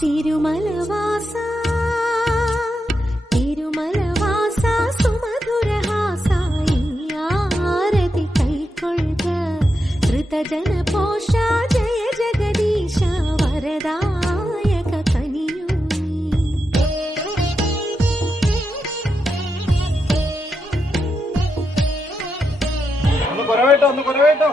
തിരുമലവാസ തിരുമലവാസ സുമധുരഹാസ ആരതി കൈക്കൊള്ളുക ധൃതജനപോഷ ജയ ജഗദീശ വരദായക കനിയൂ ഒന്ന് കുറവേട്ടോ